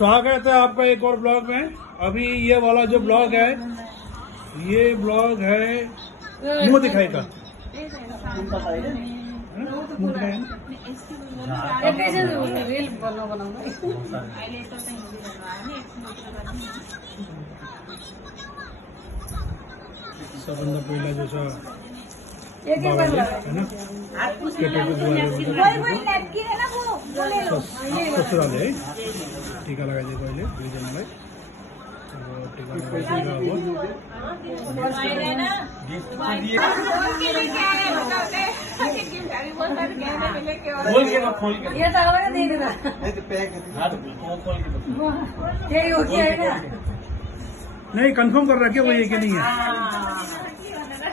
स्वागत है आपका एक और ब्लॉग में। अभी ये वाला जो ब्लॉग है, ये ब्लॉग है मुंह दिखाई का। सबभन्दा पहिला जो छ ससुराले है टीका लगाइदिएको अहिले दुईजनालाई। टीका नहीं कंफर्म कर रहा क्या वो ये कि नहीं है,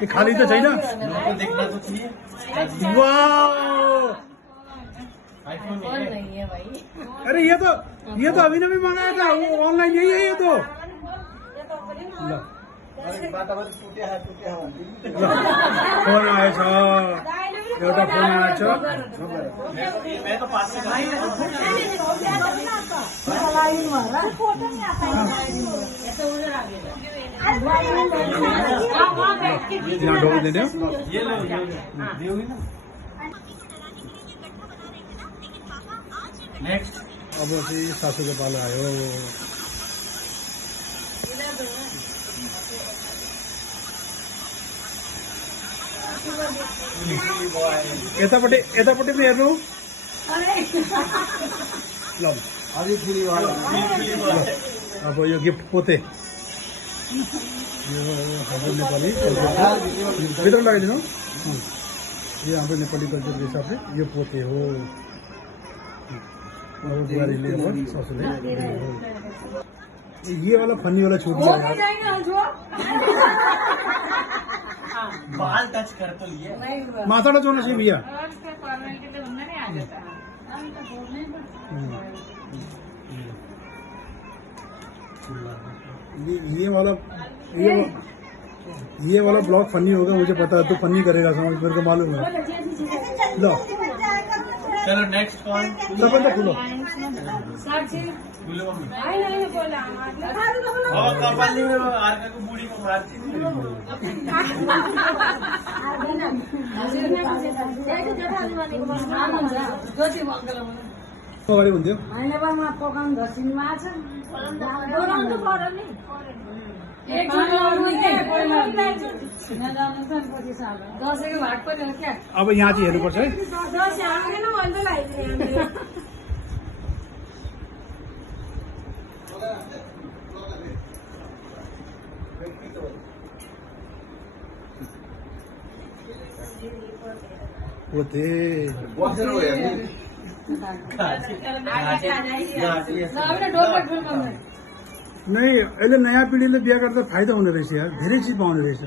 ये खाली तो चाहिए ना। वाह नहीं है भाई। अरे ये तो अभी ने भी मंगाया था, वो ऑनलाइन यही है ये तो। फोन आएछ एउटा फोन आएछ। यहाँ ढोकिदिने नेक्स्ट। अब चाहिँ सासूको पालो आयो। यतापट्टि पनि हेर्नु ल। अब यो गिफ्ट पोते यो हाम्रो नेपाली भित्र लगाइदिनु। यो हाम्रो नेपाली कल्चरको हिसाबले यो पोते हो। बुहारीले ससुरले ये वाला फनी वाला छूट गया। बाल टच कर तो लिए माथाटा जोड्न चाहिँ भैया ये वाला ब्लॉग फनी होगा, मुझे पता है। तू फनी करेगा, समझ मेरे को मालूम है। लो चलो नेक्स्ट पॉइंट सबभन्दा ठुलो अर्काको बुढीको मार्छ। अगाडि हुन्थ्यो पकाउनु धसिन माछ अब यहाँ चाहिँ हेर्नुपर्छ है। पोते नहीं अहिले नयाँ पिँढीले बिहा गर्दा फाइदा हुने रहेछ यार, धेरै चिज पाउने रहेछ।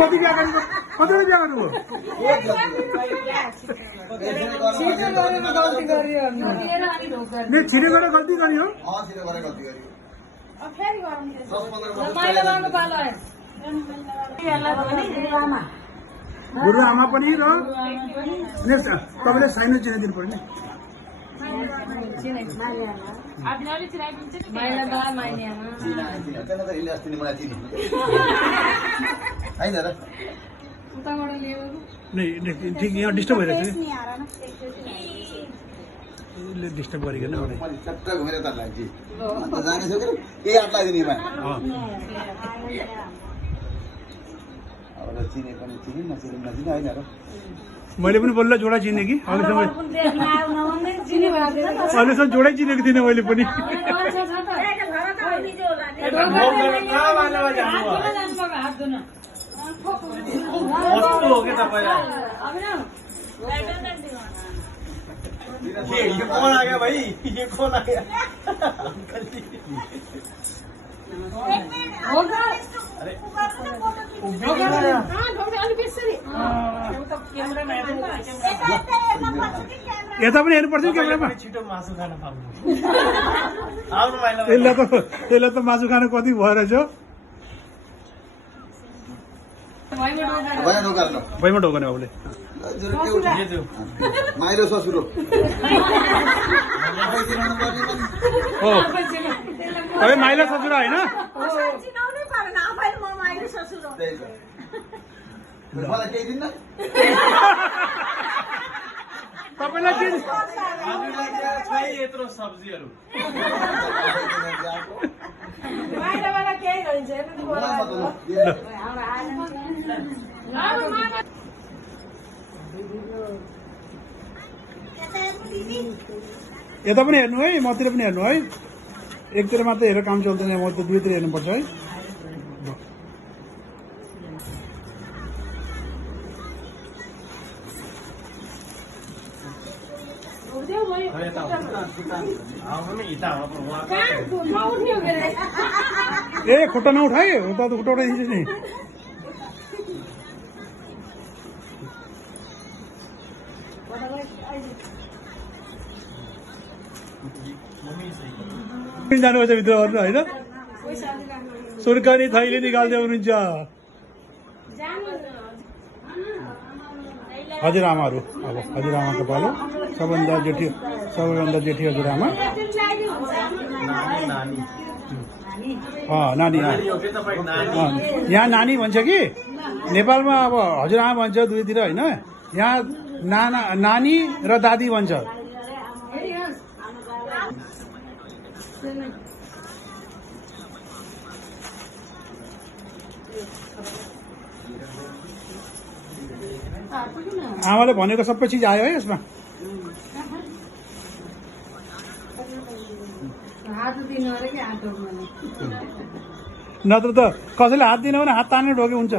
कति बिहा गर्नुभयो? नहीं छिरेर गल्ती गरी हो। गुरु आमा पनि र तपाईँले साइनो चिनाइदिनु पर्ने। नहीं ठीक यहाँ डिस्टर्ब भइरहेको छ। डिस्टर्ब गरिकन मैले पनि बल्ल जोडा चिने कि अहिलेसम्म जोडै चिनेको थिइनँ मैले पनि। ये कौन आ गया भाई, ये कौन आ गया? यता पनि हेर्नुपर्छ नि क्यामेरामा। छिटो मासु खान पाउनु। त्यसलाई त मासु खानु कति भयो रहेछ। भैमा ढोकने बाबुले माइलो ससुरो हो तपाईँ माइला ससुरा होइन चिनाउनै परेन आफैले म माइली ससुर हो। मलाई केही दिन्न तपाईँलाई के यत्रो सब्जीहरू बाहिरबाट केही गरिन्छ हेर्नु त बोला। यता पनि हेर्नु है मतिर पनि हेर्नु है एकतिर मात्रै हेरेर काम चल्दैन म त दुईतिर हेर्नुपर्छ है। ए खुट्टा नउठाए उता त खुट्टा उठाइदिन्छ नि जानुपर्छ भित्र गर्नु होइन सुर्खानी थैली निकाल्दै हुनुहुन्छ हजुरआमाहरू। अब हजुरआमाको पालो सबभन्दा जेठी हजुरआमा नानी यहाँ नानी भन्छ कि नेपालमा अब हजुरआमा भन्छ दुईतिर होइन यहाँ नानी र दादी भन्छ। आमाले भनेको सबै चिज आयो है यसमा। नत्र त कसैले हात दिनु भने हात तानेर ढोके हुन्छ।